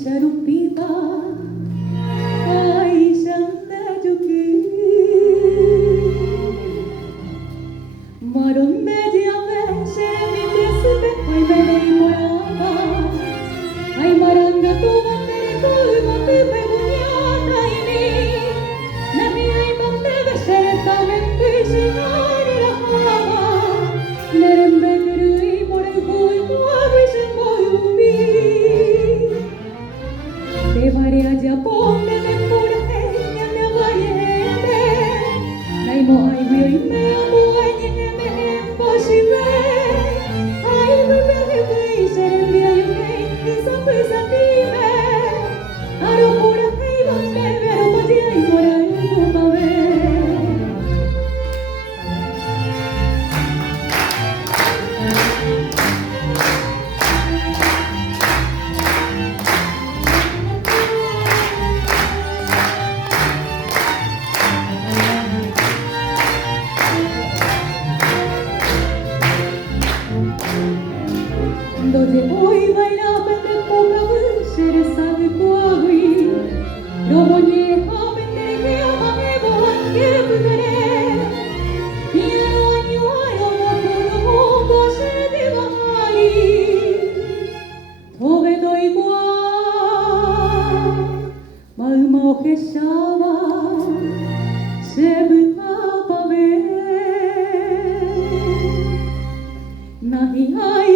Sharupipa, ay, Shanda Yuki, Maron media vez, mi príncipe, ay, me enamoraba, ay, maranga tu bandera, tu mate, peguñata y mi, la mía y mate, becerta, me empecina, y la java, nerembe, y por el cuyo, avisen, voy a vivir. Te varé allá ponte de pura ella me aguayete Naimo ay vi me amo ay ni me imposible Ay bebé serembi ay me sampai satime Aro pura hey donde vero pati ay mora ay babe Donde voy bailaba de poca ser sabe cuagui no moñeja pendeje amego que putere quiero añuaro no puedo se de bajar tobe do igual malma ojeshaba se buka pa ver nahi ai